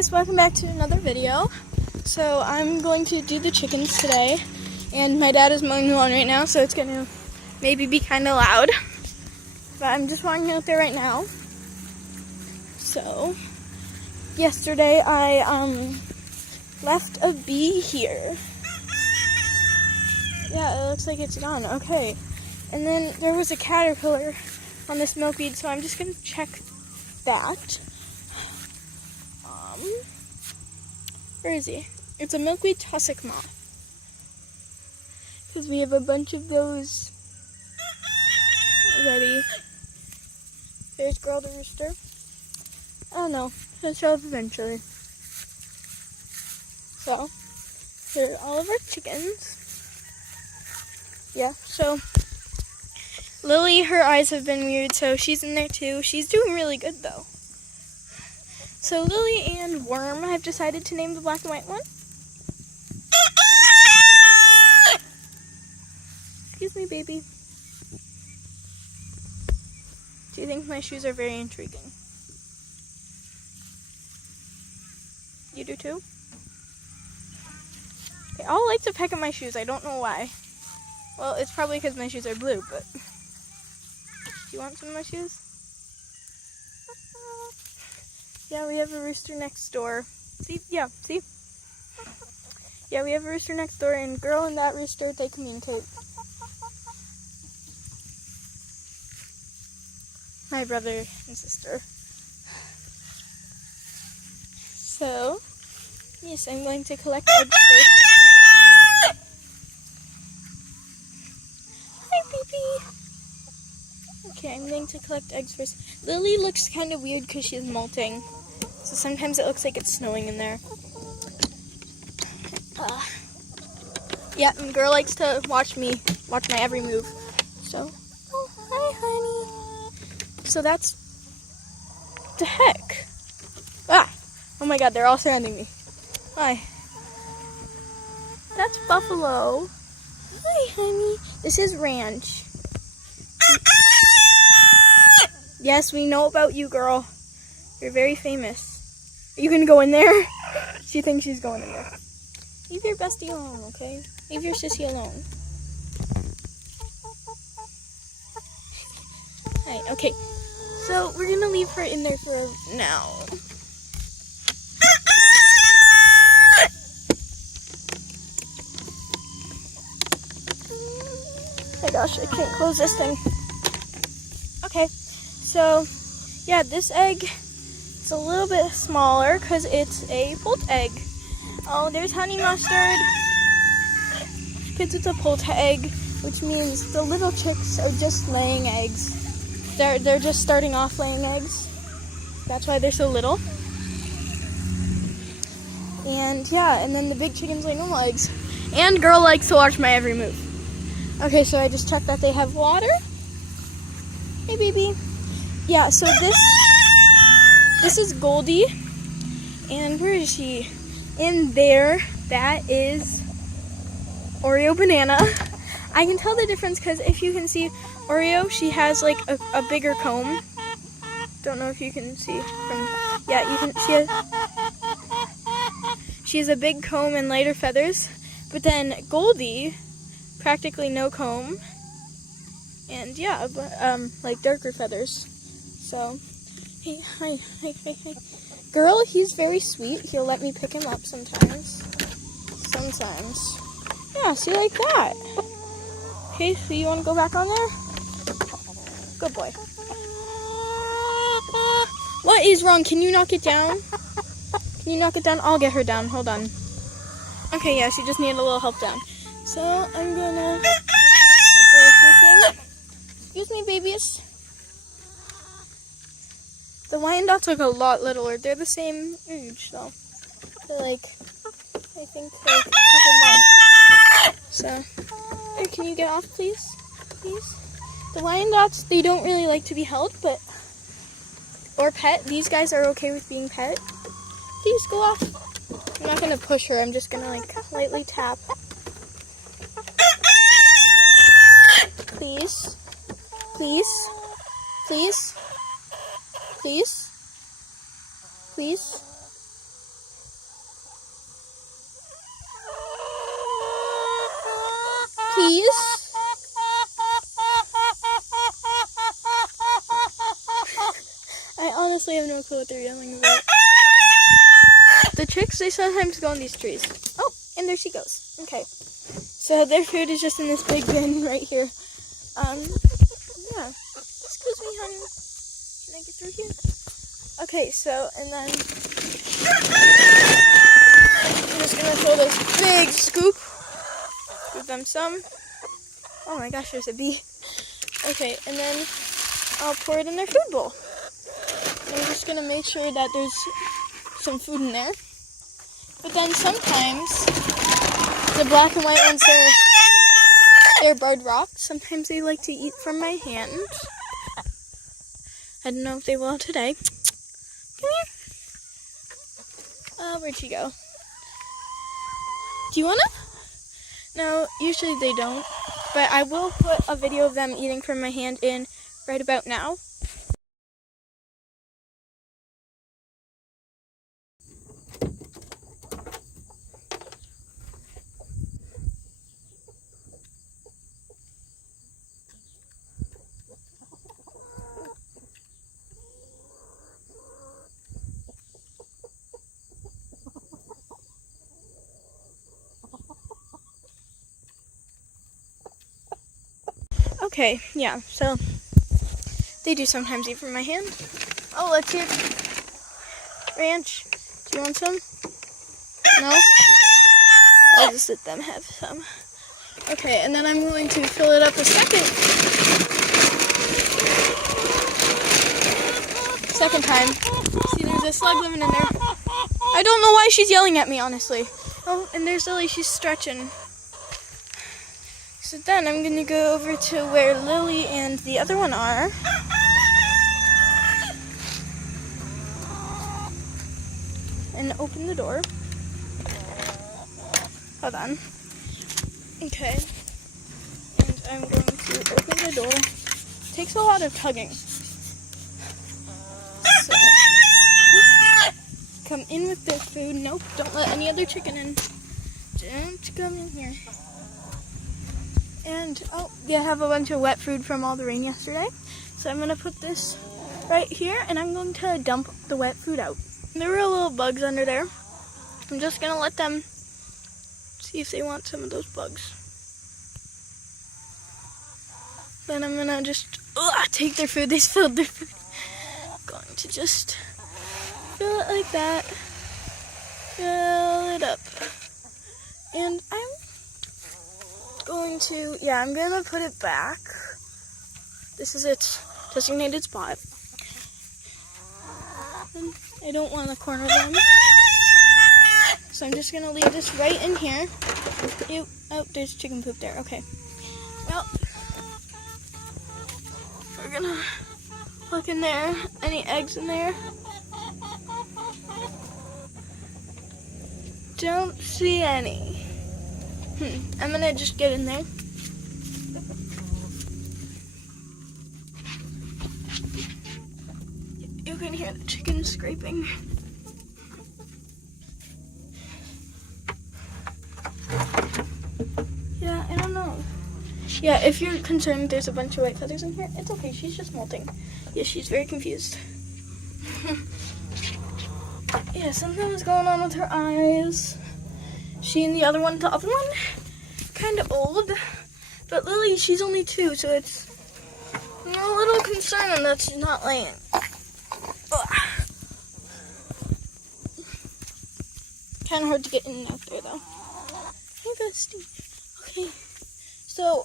guys, welcome back to another video. So I'm going to do the chickens today, and my dad is mowing the lawn right now, so it's gonna maybe be kind of loud, but I'm just walking out there right now. So yesterday I left a bee here. Yeah, it looks like it's gone. Okay, and then there was a caterpillar on this milkweed, so I'm just gonna check that. Where is he? It's a milkweed tussock moth. Because we have a bunch of those already. There's Girl the Rooster. I don't know. He'll show up eventually. So, here are all of our chickens. Yeah, so Lily, her eyes have been weird, so she's in there too. She's doing really good though. So Lily and Worm have decided to name the black and white one. Excuse me, baby. Do you think my shoes are very intriguing? You do too? They all like to peck at my shoes. I don't know why. Well, it's probably because my shoes are blue, but... Do you want some of my shoes? Yeah, we have a rooster next door. See? Yeah, see? Yeah, we have a rooster next door, and Girl and that rooster, they communicate. My brother and sister. So, yes, I'm going to collect eggs first. Hi, baby. Okay, I'm going to collect eggs first. Lily looks kind of weird because she's molting. So sometimes it looks like it's snowing in there. Yeah, and Girl likes to watch my every move. So, oh, hi, honey. So that's the heck. Oh my God, they're all surrounding me. Hi. That's Buffalo. Hi, honey. This is Ranch. Yes, we know about you, Girl. You're very famous. Are you gonna go in there? She thinks she's going in there. Leave your bestie alone, okay? Leave your sissy alone. Hi, okay. So we're gonna leave her in there for now. Oh my gosh, I can't close this thing. Okay, so yeah, this egg is a little bit smaller because it's a poult egg. Oh, there's honey mustard. Kids, it's a poult egg, which means the little chicks are just laying eggs. They're just starting off laying eggs. That's why they're so little. And yeah, and then the big chickens lay normal eggs. And Girl likes to watch my every move. Okay, so I just checked that they have water. Hey, baby. Yeah, so this is Goldie. And where is she? In there, that is Oreo Banana. I can tell the difference because if you can see Oreo, she has like a bigger comb. Don't know if you can see from, yeah, you can see she has a big comb and lighter feathers. But then Goldie, practically no comb. And yeah, but like darker feathers. So, hey, hi. Girl, he's very sweet. He'll let me pick him up sometimes. Yeah, see, like that. Okay, so you want to go back on there? Good boy. What is wrong? Can you knock it down? Can you knock it down? I'll get her down. Hold on. Okay, yeah, she just needed a little help down. So, I'm gonna... Excuse me, babies. The Wyandottes look a lot littler. They're the same age, though. They're like, I think like a couple months. So, here, can you get off, please? Please? The Wyandottes, they don't really like to be held, but, or pet. These guys are okay with being pet. Please go off. I'm not gonna push her. I'm just gonna like lightly tap. Please. Please. Please. Please. Please. I honestly have no clue what they're yelling about. The chicks, they sometimes go in these trees. Oh, and there she goes. Okay. So their food is just in this big bin right here. Yeah. Excuse me, honey. Can I get through here? Okay, so, and then I'm just gonna fill this big scoop. Give them some. Oh my gosh, there's a bee. Okay, and then I'll pour it in their food bowl. I'm just gonna make sure that there's some food in there. But then sometimes the black and white ones, they're bird rocks. Sometimes they like to eat from my hand. I don't know if they will today. Come here. Where'd she go? Do you wanna? No, usually they don't. But I will put a video of them eating from my hand in right about now. Okay, yeah, so they do sometimes eat from my hand. Oh, let's hear ranch. Do you want some? No? I'll just let them have some. Okay, and then I'm going to fill it up a second time. See, there's a slug living in there. I don't know why she's yelling at me, honestly. Oh, and there's Lily, she's stretching. So then I'm going to go over to where Lily and the other one are. And open the door. Hold on. Okay. And I'm going to open the door. It takes a lot of tugging. So, come in with their food. Nope, don't let any other chicken in. Don't come in here. And, oh, yeah, I have a bunch of wet food from all the rain yesterday. So I'm going to put this right here, and I'm going to dump the wet food out. There were little bugs under there. I'm just going to let them see if they want some of those bugs. Then I'm going to just take their food. They spilled their food. I'm going to just fill it like that. Fill it up. And I'm going to put it back. This is its designated spot. And I don't want to corner them. So I'm just going to leave this right in here. Ew. Oh, there's chicken poop there. Okay. Well, we're going to look in there. Any eggs in there? Don't see any. I'm gonna just get in there. You can hear the chicken scraping. Yeah, I don't know. Yeah, if you're concerned there's a bunch of white feathers in here, it's okay, she's just molting. Yeah, she's very confused. Yeah, something was going on with her eyes. She and the other one, kind of old. But Lily, she's only 2, so it's a little concerning that she's not laying. Kind of hard to get in and out there, though. Hey, Bestie. Okay, so,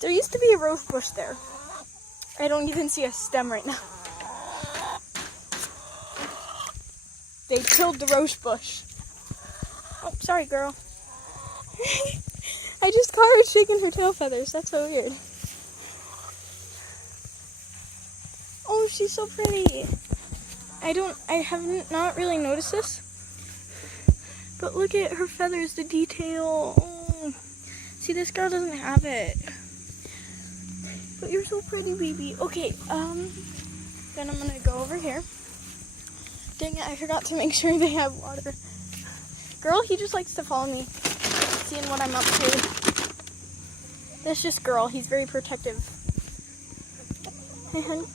there used to be a rose bush there. I don't even see a stem right now. They killed the rose bush. Oh, sorry, girl. I just caught her shaking her tail feathers. That's so weird. Oh, she's so pretty. I haven't not really noticed this. But look at her feathers, the detail. Oh. See, this girl doesn't have it. But you're so pretty, baby. Okay, then I'm gonna go over here. Dang it, I forgot to make sure they have water. Girl, he just likes to follow me, seeing what I'm up to. That's just Girl, he's very protective. Hey, honey.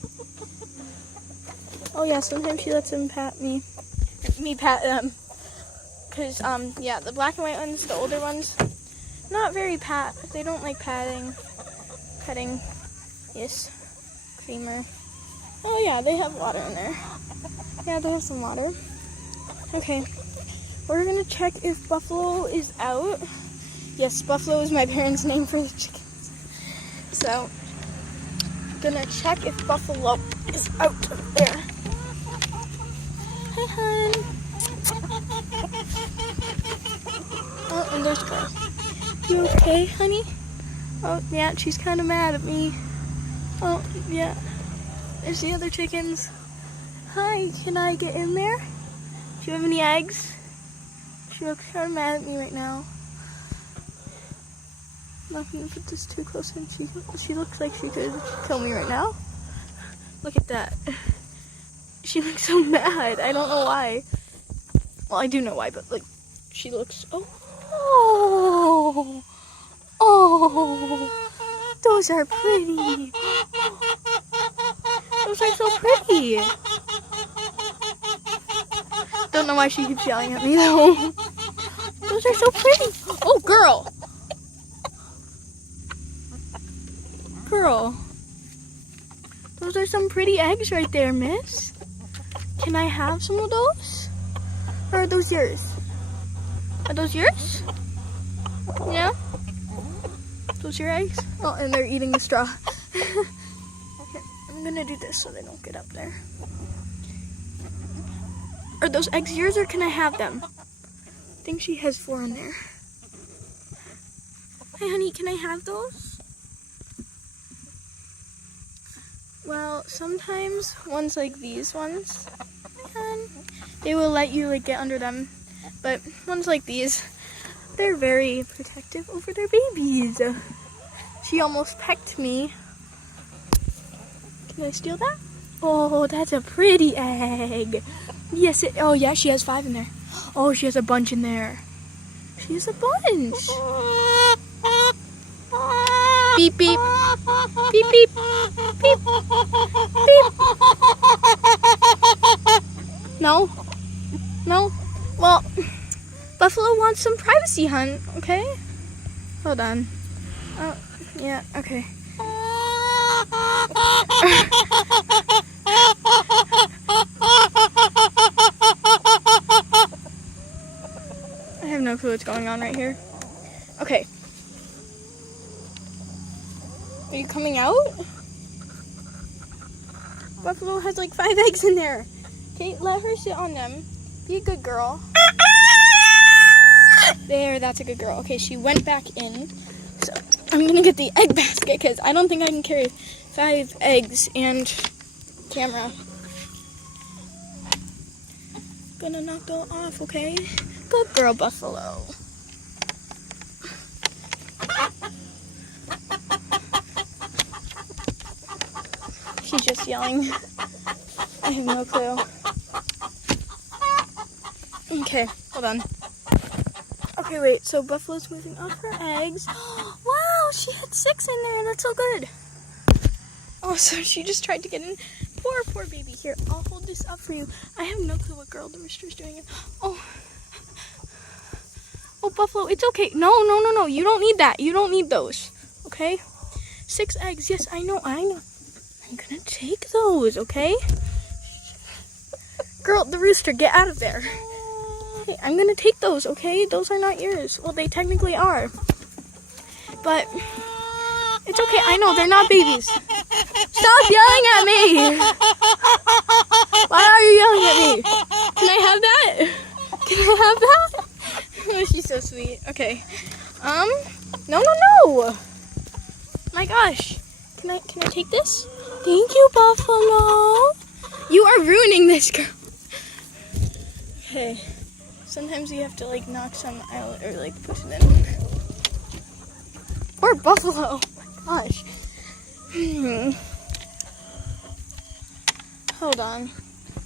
Oh yeah, sometimes she lets them pat me. Me pat them. Because, yeah, the black and white ones, the older ones, not very they don't like petting. Yes. Creamer. Oh yeah, they have water in there. Yeah, they have some water. Okay. We're gonna check if Buffalo is out. Yes, Buffalo is my parents' name for the chickens. So, I'm gonna check if Buffalo is out there. Hi, hon. Oh, and there's Girl. You okay, honey? Oh, yeah, she's kind of mad at me. Oh, yeah. There's the other chickens. Hi, can I get in there? Do you have any eggs? She looks kind of mad at me right now. I'm not gonna put this too close in. She looks like she could kill me right now. Look at that. She looks so mad. I don't know why. Well, I do know why, but like, she looks. Oh, those are pretty. Those are so pretty. Don't know why she keeps yelling at me though. Those are so pretty. Oh, girl. Those are some pretty eggs right there, miss. Can I have some of those? Or are those yours? Are those yours? Yeah? Those your eggs? Oh, and they're eating the straw. Here, I'm gonna do this so they don't get up there. Are those eggs yours or can I have them? I think she has 4 in there. Hey, honey, can I have those? Well, sometimes ones like these ones, they will let you like get under them. But ones like these, they're very protective over their babies. She almost pecked me. Can I steal that? Oh, that's a pretty egg. Yes, oh yeah, she has 5 in there. Oh, she has a bunch in there. She has a bunch. Beep, beep. Beep, beep. Beep. Beep. No. No. Well, Buffalo wants some privacy, hun. Okay? Hold on. Oh, yeah, okay. I have no clue what's going on right here. Okay. Are you coming out? Buffalo has like 5 eggs in there. Okay, let her sit on them. Be a good girl. There, that's a good girl. Okay, she went back in. So I'm gonna get the egg basket because I don't think I can carry 5 eggs and camera. Gonna knock them off, okay? Good girl, Buffalo. She's just yelling. I have no clue. Okay, hold on. Okay, wait, so Buffalo's moving off her eggs. Wow, she had 6 in there, that's so good. Oh, so she just tried to get in. Poor baby. Here, I'll hold this up for you. I have no clue what Girl the Rooster's doing. Oh, Buffalo, it's okay. No, you don't need that. You don't need those, okay? 6 eggs, yes, I know. I'm gonna take those, okay? Girl, the Rooster, get out of there. Hey, I'm gonna take those, okay? Those are not yours. Well, they technically are. But it's okay. I know, they're not babies. Stop yelling at me! Why are you yelling at me? Can I have that? Can I have that? Oh, she's so sweet. Okay. No. My gosh. Can I take this? Thank you, Buffalo. You are ruining this, girl. Okay. Sometimes you have to like knock some out or like push it in. Poor Buffalo. Oh my gosh. Hold on.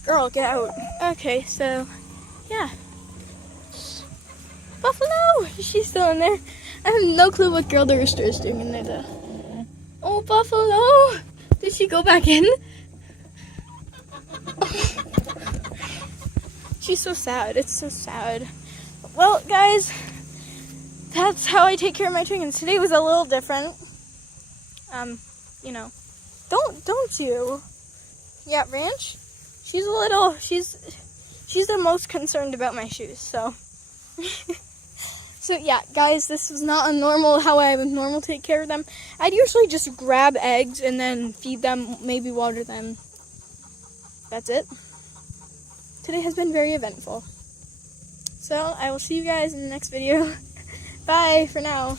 Girl, get out. Okay, so yeah. Buffalo! She's still in there. I have no clue what Girl the Rooster is doing in there though. Oh, Buffalo! Did she she go back in? She's so sad. It's so sad. Well, guys, that's how I take care of my chickens. Today was a little different. You know, don't you? Yeah, Ranch. She's the most concerned about my shoes. So, so yeah, guys, this was not a normal how I would normally take care of them. I'd usually just grab eggs and then feed them, maybe water them. That's it. Today has been very eventful. So I will see you guys in the next video. Bye for now.